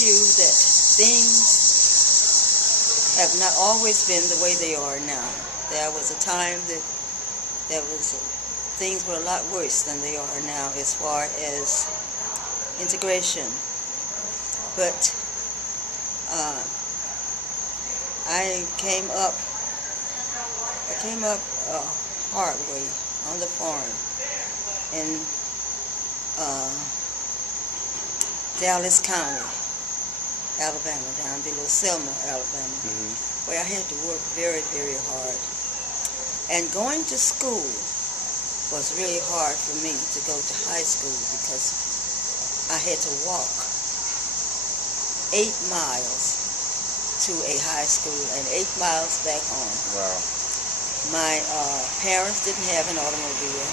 you that things have not always been the way they are now. There was a time that things were a lot worse than they are now as far as integration. But I came up hard way on the farm in Dallas County, Alabama, down below Selma, Alabama, where I had to work very, very hard. And going to school was really hard for me to go to high school because I had to walk 8 miles to a high school and 8 miles back home. Wow. My parents didn't have an automobile,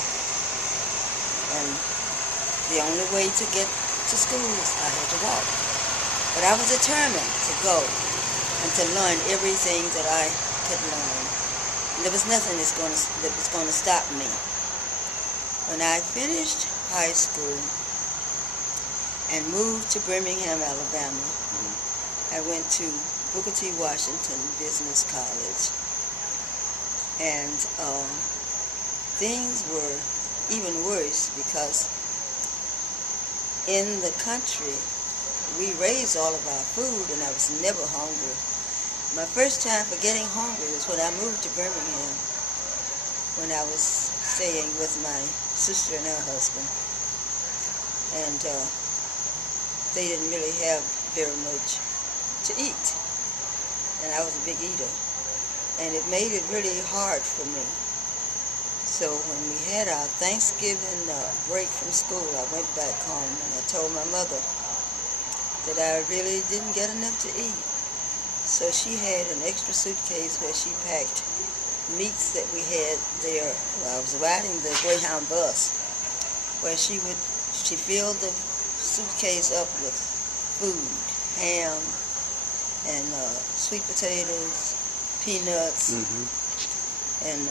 and the only way to get to school was I had to walk. But I was determined to go and to learn everything that I could learn. And there was nothing that was going to stop me. When I finished high school and moved to Birmingham, Alabama, I went to Booker T. Washington Business College. And things were even worse because in the country, we raised all of our food and I was never hungry. My first time for getting hungry was when I moved to Birmingham, when I was staying with my sister and her husband. And they didn't really have very much to eat. And I was a big eater. And it made it really hard for me. So when we had our Thanksgiving break from school, I went back home and I told my mother that I really didn't get enough to eat. So she had an extra suitcase where she packed meats that we had there. I was riding the Greyhound bus, where she filled the suitcase up with food, ham and sweet potatoes, peanuts, and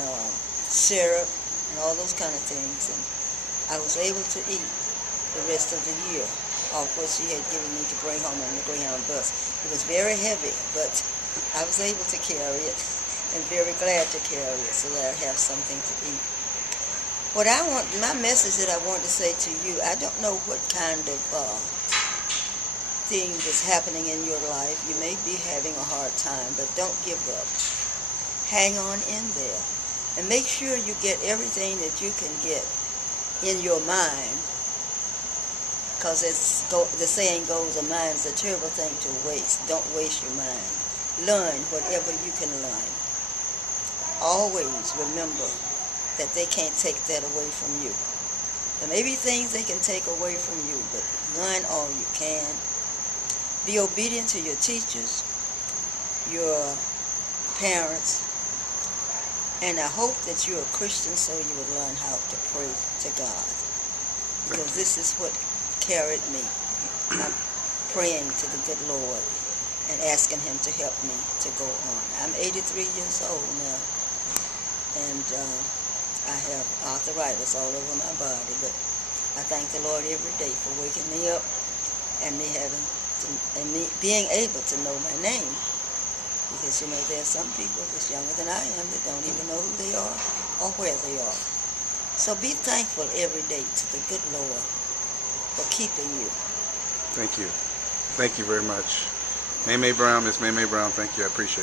syrup, and all those kind of things. And I was able to eat the rest of the year off what she had given me to bring home on the Greyhound bus. It was very heavy, but I was able to carry it, and very glad to carry it so that I have something to eat. My message that I want to say to you, I don't know what kind of thing is happening in your life. You may be having a hard time, but don't give up. Hang on in there. And make sure you get everything that you can get in your mind. Because the saying goes, a mind's a terrible thing to waste. Don't waste your mind. Learn whatever you can learn. Always remember that they can't take that away from you. There may be things they can take away from you, but learn all you can. Be obedient to your teachers, your parents, and I hope that you're a Christian so you will learn how to pray to God. Because this is what carried me. I'm praying to the good Lord and asking Him to help me to go on. I'm 83 years old now, and I have arthritis all over my body, but I thank the Lord every day for waking me up and me being able to know my name. Because, you know, there are some people that's younger than I am that don't even know who they are or where they are. So be thankful every day to the good Lord for keeping you. Thank you. Thank you very much. May Brown, Miss May Brown, thank you. I appreciate it.